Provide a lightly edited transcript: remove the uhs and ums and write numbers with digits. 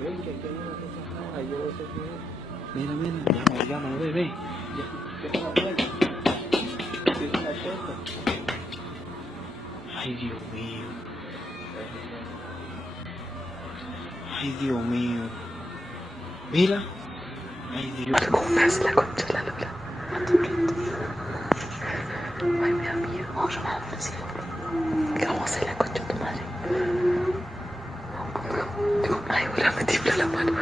Ven, que aquí hay una cosa roja, yo no sé qué es. Mira, mira, llámalo, ve. Cierra la puerta. Cierra la puerta. Ay, Dios mío. Ay, Dios mío. Mira. Ay, Dios. ¿Cómo hace la concha de la lora? Ay, me da miedo. Vamos a llamar a la policía. ¿Qué vamos a hacer la concha de tu madre? Ay, ahora me tiembla la mano.